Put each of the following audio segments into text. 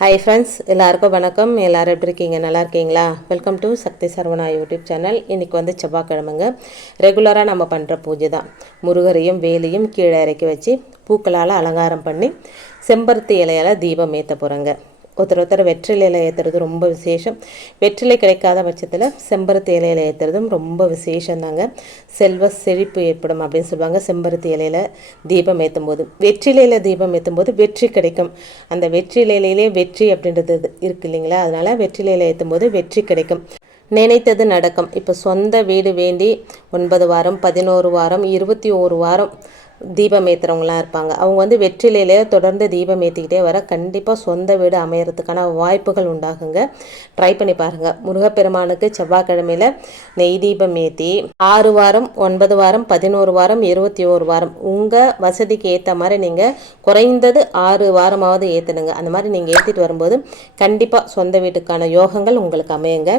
Hi friends எல்லாருக்கும் வணக்கம். எல்லாரும் எப்படி இருக்கீங்க? நல்லா இருக்கீங்களா? Welcome to Shakti Saravana YouTube channel. இன்றைக்கி வந்து செவ்வாய்க்கிழமைங்க. ரெகுலராக நம்ம பண்ணுற பூஜை தான் முருகரையும் வேலையும் கீழே இறக்கி வச்சு பூக்களால் அலங்காரம் பண்ணி செம்பருத்தி இலையால் தீபம் ஏற்ற போகிறோங்க ஒருத்தர் ஒருத்தர் வெற்றிலையில் ஏற்றுறது ரொம்ப விசேஷம். வெற்றிலை கிடைக்காத பட்சத்தில் செம்பருத்தி இலையில் ஏற்றுறதும் ரொம்ப விசேஷம்தாங்க செல்வ செழிப்பு ஏற்படும் அப்படின்னு சொல்லுவாங்க. செம்பருத்தி இலையில் தீபம் ஏற்றும் போது வெற்றிலையில் தீபம் ஏற்றும் போது வெற்றி கிடைக்கும். அந்த வெற்றிலையிலே வெற்றி அப்படின்றது இருக்கு இல்லைங்களா? அதனால் வெற்றிலையில் ஏற்றும் போது வெற்றி கிடைக்கும். நினைத்தது நடக்கும். இப்போ சொந்த வீடு வேண்டி ஒன்பது வாரம் பதினோரு வாரம் இருபத்தி ஓரு வாரம் தீபம் ஏற்றுறவங்களாம் இருப்பாங்க. அவங்க வந்து வெற்றிலையிலே தொடர்ந்து தீபம் ஏற்றிக்கிட்டே வர கண்டிப்பாக சொந்த வீடு அமையறதுக்கான வாய்ப்புகள் உண்டாகுங்க. ட்ரை பண்ணி பாருங்கள் முருகப்பெருமானுக்கு செவ்வாய்க்கிழமையில் நெய் தீபம் ஏற்றி ஆறு வாரம் ஒன்பது வாரம் பதினோரு வாரம் இருபத்தி ஓரு வாரம். உங்கள் வசதிக்கு ஏற்ற மாதிரி நீங்கள் குறைந்தது ஆறு வாரமாவது ஏற்றணுங்க அந்த மாதிரி நீங்கள் ஏற்றிட்டு வரும்போது கண்டிப்பாக சொந்த வீட்டுக்கான யோகங்கள் உங்களுக்கு அமையுங்க.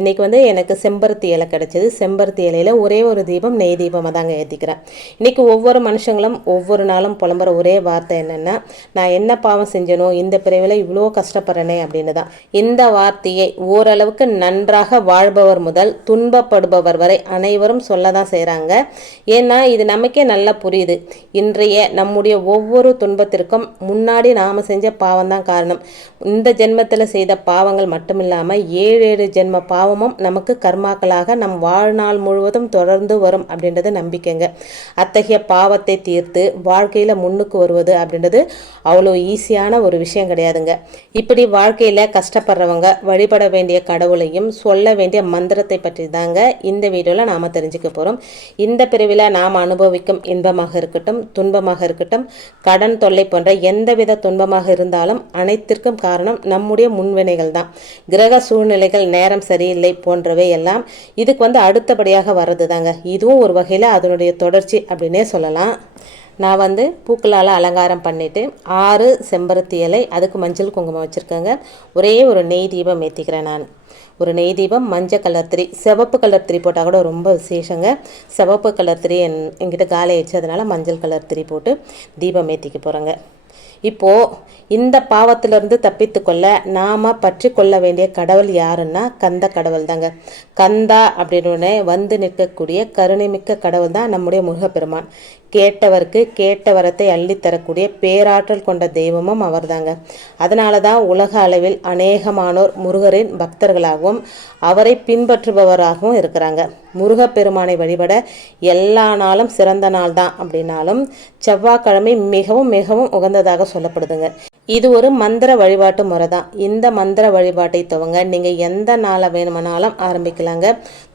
இன்றைக்கி வந்து எனக்கு செம்பருத்தி இலை கிடச்சிது. செம்பருத்தி இலையில் ஒரே ஒரு தீபம் நெய் தீபமாக தாங்க ஏற்றிக்கிறேன் இன்றைக்கி ஒவ்வொரு மனுஷன் மனுஷங்களும் ஒவ்வொரு நாளும் புலம்புற ஒரே வார்த்தை என்னென்னா நான் என்ன பாவம் செஞ்சனோ இந்த பிறவில இவ்வளோ கஷ்டப்படுறேனே அப்படின்னு தான் இந்த வார்த்தையை ஓரளவுக்கு நன்றாக வாழ்பவர் முதல் துன்பப்படுபவர் வரை அனைவரும் சொல்ல தான் செய்கிறாங்க ஏன்னா இது நமக்கே நல்லா புரியுது. இன்றைய நம்முடைய ஒவ்வொரு துன்பத்திற்கும் முன்னாடி நாம் செஞ்ச பாவம் தான் காரணம். இந்த ஜென்மத்தில் செய்த பாவங்கள் மட்டும் இல்லாமல் ஏழு ஏழு ஜென்ம பாவமும் நமக்கு கர்மாக்களாக நம் வாழ்நாள் முழுவதும் தொடர்ந்து வரும் அப்படின்றது நம்பிக்கைங்க. அத்தகைய பாவத்தை தீர்த்து வாழ்க்கையில் முன்னுக்கு வருவது அப்படின்றது அவ்வளோ ஈஸியான ஒரு விஷயம் கிடையாதுங்க. இப்படி வாழ்க்கையில் கஷ்டப்படுறவங்க வழிபட வேண்டிய கடவுளையும் சொல்ல வேண்டிய மந்திரத்தை பற்றி தாங்க இந்த வீடியோவில் நாம் தெரிஞ்சுக்க போகிறோம் இந்த பிரிவில் நாம் அனுபவிக்கும் இன்பமாக இருக்கட்டும் துன்பமாக இருக்கட்டும் கடன் தொல்லை போன்ற எந்தவித துன்பமாக இருந்தாலும் அனைத்திற்கும் காரணம் நம்முடைய முன்வினைகள் தான். கிரக சூழ்நிலைகள் நேரம் சரியில்லை போன்றவை எல்லாம் இதுக்கு வந்து அடுத்தபடியாக வர்றது தாங்க இதுவும் ஒரு வகையில் அதனுடைய தொடர்ச்சி அப்படின்னே சொல்லலாம். நான் வந்து பூக்களால் அலங்காரம் பண்ணிவிட்டு ஆறு செம்பருத்தி இலை அதுக்கு மஞ்சள் குங்குமம் வச்சுருக்கேங்க. ஒரே ஒரு நெய் தீபம் ஏற்றிக்கிறேன் நான். ஒரு நெய் தீபம் மஞ்சள் கலர் திரி சிவப்பு கலர் திரி போட்டால் கூட ரொம்ப விசேஷங்க. சிவப்பு கலர் திரி என் என்கிட்ட காலை வச்சதுனால மஞ்சள் கலர் திரி போட்டு தீபம் ஏற்றிக்க போகிறேங்க இப்போது இந்த பாவத்திலிருந்து தப்பித்து கொள்ள நாம் பற்றி கொள்ள வேண்டிய கடவுள் யாருன்னா கந்த கடவுள் தாங்க கந்தா அப்படின்னு வந்து நிற்கக்கூடிய கருணைமிக்க கடவுள் தான் நம்முடைய முருகப்பெருமான். கேட்டவருக்கு கேட்ட வரத்தை அள்ளித்தரக்கூடிய பேராற்றல் கொண்ட தெய்வமும் அவர்தாங்க. அதனால தான் உலக அளவில் அநேகமானோர் முருகரின் பக்தர்களாகவும் அவரை பின்பற்றுபவராகவும் இருக்கிறாங்க. முருகப்பெருமானை வழிபட எல்லா நாளும் சிறந்த நாள் தான் அப்படின்னாலும் செவ்வாய்க்கிழமை மிகவும் மிகவும் உகந்ததாக சொல்லப்படுதுங்க. இது ஒரு மந்திர வழிபாட்டு முறை தான் இந்த மந்திர வழிபாட்டை துவங்க நீங்கள் எந்த நாளை வேணுமானாலும் ஆரம்பிக்கலாங்க.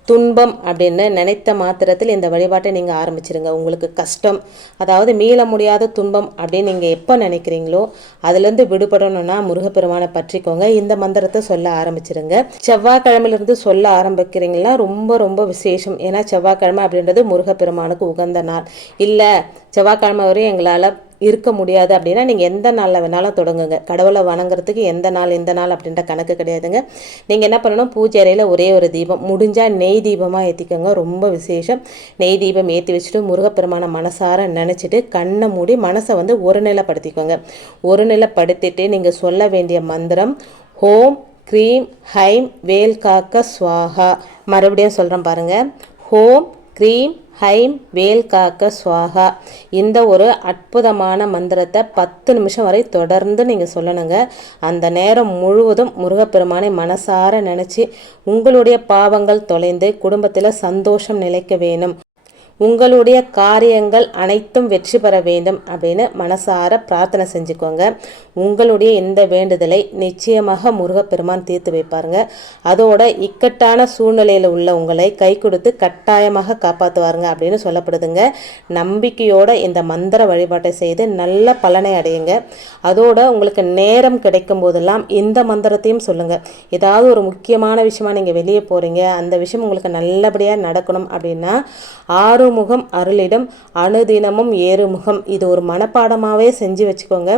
துன்பம் அப்படின்னு நினைத்த மாத்திரத்தில் இந்த வழிபாட்டை நீங்கள் ஆரம்பிச்சிருங்க. உங்களுக்கு கஷ்டம் அதாவது மீள முடியாத துன்பம் அப்படின்னு நீங்கள் எப்போ நினைக்கிறீங்களோ அதுலேருந்து விடுபடணும்னா முருகப்பெருமானை பற்றிக்கோங்க. இந்த மந்திரத்தை சொல்ல ஆரம்பிச்சிருங்க. செவ்வாய்க்கிழமையிலிருந்து சொல்ல ஆரம்பிக்கிறீங்களா ரொம்ப ரொம்ப விசேஷம். ஏன்னா செவ்வாய்க்கிழமை அப்படின்றது முருகப்பெருமானுக்கு உகந்த நாள். இல்லை செவ்வாய்க்கிழமை வரையும் எங்களால் இருக்க முடியாது அப்படின்னா நீங்கள் எந்த நாளில் வேணாலும் தொடங்குங்க. கடவுளை வணங்குறதுக்கு எந்த நாள் இந்த நாள் அப்படின்ற கணக்கு கிடையாதுங்க. நீங்கள் என்ன பண்ணணும்? பூஜை அறையில் ஒரே ஒரு தீபம். முடிஞ்சால் நெய் தீபமாக ஏற்றிக்கோங்க ரொம்ப விசேஷம். நெய் தீபம் ஏற்றி வச்சுட்டு முருகப்பெருமான மனசார நினச்சிட்டு கண்ணை மூடி மனசை வந்து ஒருநிலைப்படுத்திக்கோங்க. ஒருநிலைப்படுத்திட்டு நீங்கள் சொல்ல வேண்டிய மந்திரம் ஹோம் க்ரீம் ஹைம் வேல் காக்க ஸ்வாஹா மறுபடியும் சொல்கிறேன் பாருங்கள் ஹோம் க்ரீம் ஹைம் வேல் காக்க சுவாகா. இந்த ஒரு அற்புதமான மந்திரத்தை பத்து நிமிஷம் வரை தொடர்ந்து நீங்கள் சொல்லணுங்க. அந்த நேரம் முழுவதும் முருகப்பெருமானை மனசார நினச்சி உங்களுடைய பாவங்கள் தொலைந்து குடும்பத்தில் சந்தோஷம் நிலைக்க வேணும். உங்களுடைய காரியங்கள் அனைத்தும் வெற்றி பெற வேண்டும் அப்படின்னு மனசார பிரார்த்தனை செஞ்சுக்கோங்க. உங்களுடைய இந்த வேண்டுதலை நிச்சயமாக முருகப்பெருமான் தீர்த்து வைப்பாருங்க. அதோட இக்கட்டான சூழ்நிலையில் உள்ள உங்களை கை கொடுத்து கட்டாயமாக காப்பாற்றுவாருங்க அப்படின்னு சொல்லப்படுதுங்க. நம்பிக்கையோட இந்த மந்திர வழிபாட்டை செய்து நல்ல பலனை அடையுங்க. அதோட உங்களுக்கு நேரம் கிடைக்கும் போதெல்லாம் இந்த மந்திரத்தையும் சொல்லுங்கள் ஏதாவது ஒரு முக்கியமான விஷயமா நீங்கள் வெளியே போகிறீங்க அந்த விஷயம் உங்களுக்கு நல்லபடியாக நடக்கணும் அப்படின்னா ஆறு ஆறுமுகம் அருளிடம் அணுதினமும் ஏறுமுகம். இது ஒரு மனப்பாடமாகவே செஞ்சு வச்சுக்கோங்க.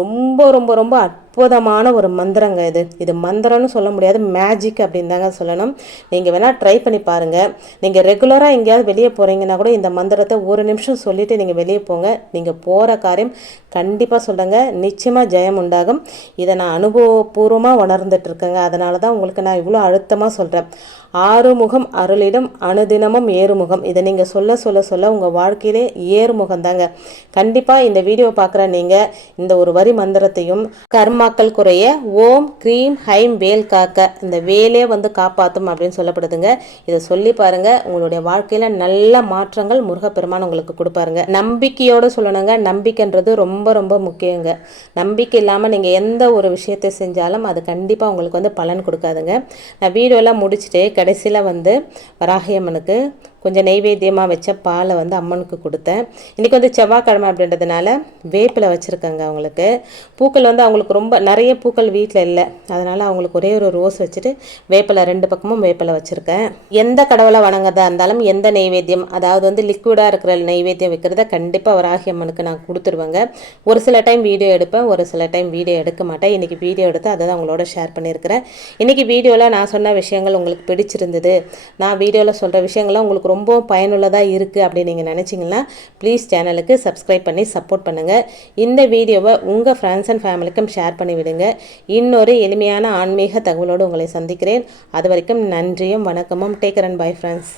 ரொம்ப ரொம்ப ரொம்ப அற்புதமான ஒரு மந்திரங்க இது. இது மந்திரம்னு சொல்ல முடியாது. மேஜிக் அப்படின்னு தாங்க சொல்லணும். நீங்கள் வேணால் ட்ரை பண்ணி பாருங்கள் நீங்கள் ரெகுலராக எங்கேயாவது வெளியே போகிறீங்கன்னா கூட இந்த மந்திரத்தை ஒரு நிமிஷம் சொல்லிவிட்டு நீங்கள் வெளியே போங்க. நீங்கள் போகிற காரியம் கண்டிப்பாக சொல்லுங்க. நிச்சயமாக ஜெயம் உண்டாகும். இதை நான் அனுபவபூர்வமாக உணர்ந்துட்டுருக்கேங்க. அதனால தான் உங்களுக்கு நான் இவ்வளோ அழுத்தமாக சொல்கிறேன் ஆறுமுகம் அருளிடம் அணுதினமும் ஏறுமுகம். இதை நீங்கள் சொல்ல சொல்ல சொல்ல உங்கள் வாழ்க்கையிலே ஏறுமுகம் தாங்க கண்டிப்பாக இந்த வீடியோ பார்க்குற நீங்கள் இந்த ஒரு வரி மந்திரத்தையும் கர்மாக்கள் குறைய ஓம் க்ரீம் ஹைம் வேல் காக்க இந்த வேலே வந்து காப்பாற்றும் அப்படின்னு சொல்லப்படுதுங்க. இதை சொல்லி பாருங்க. உங்களுடைய வாழ்க்கையில் நல்ல மாற்றங்கள் முருகப்பெருமான் உங்களுக்கு கொடுப்பாருங்க. நம்பிக்கையோடு சொல்லணுங்க. நம்பிக்கைன்றது ரொம்ப ரொம்ப முக்கியங்க. நம்பிக்கை இல்லாமல் நீங்கள் எந்த ஒரு விஷயத்தை செஞ்சாலும் அது கண்டிப்பாக உங்களுக்கு வந்து பலன் கொடுக்காதுங்க. நான் வீடியோலாம் முடிச்சுட்டு கடைசியில் வந்து வராகியம்மனுக்கு கொஞ்சம் நெய்வேத்தியமாக வச்ச பாலை வந்து அம்மனுக்கு கொடுத்தேன். இன்றைக்கி வந்து செவ்வாய்க்கிழமை அப்படின்றதுனால வேப்பில் வச்சுருக்கேங்க அவங்களுக்கு. பூக்கள் வந்து அவங்களுக்கு ரொம்ப நிறைய பூக்கள் வீட்டில் இல்லை. அதனால் அவங்களுக்கு ஒரே ஒரு ரோஸ் வச்சுட்டு வேப்பிலை ரெண்டு பக்கமும் வேப்பிலை வச்சுருக்கேன். எந்த கடவுளை வணங்குறதா இருந்தாலும் எந்த நெய்வேத்தியம் அதாவது வந்து லிக்விடாக இருக்கிற நெய்வேத்தியம் வைக்கிறத கண்டிப்பாக வராகி அம்மனுக்கு நான் கொடுத்துருவேங்க. ஒரு சில டைம் வீடியோ எடுப்பேன் ஒரு சில டைம் வீடியோ எடுக்க மாட்டேன். இன்றைக்கி வீடியோ எடுத்து அதை தான் உங்களோட ஷேர் பண்ணியிருக்கிறேன். இன்றைக்கி வீடியோவில் நான் சொன்ன விஷயங்கள் உங்களுக்கு பிடிச்சிருந்தது நான் வீடியோவில் சொல்கிற விஷயங்கள்லாம் உங்களுக்கு ரொம்ப பயனுள்ளதாக இருக்குது அப்படின்னு நீங்கள் நினச்சிங்கன்னா ப்ளீஸ் சேனலுக்கு சப்ஸ்கிரைப் பண்ணி சப்போர்ட் பண்ணுங்கள் இந்த வீடியோவை உங்கள் ஃப்ரெண்ட்ஸ் அண்ட் ஃபேமிலிக்கும் ஷேர் பண்ணி விடுங்க. இன்னொரு எளிமையான ஆன்மீக தகவலோடு உங்களை சந்திக்கிறேன். அது வரைக்கும் நன்றியும் வணக்கமும். Take and bye friends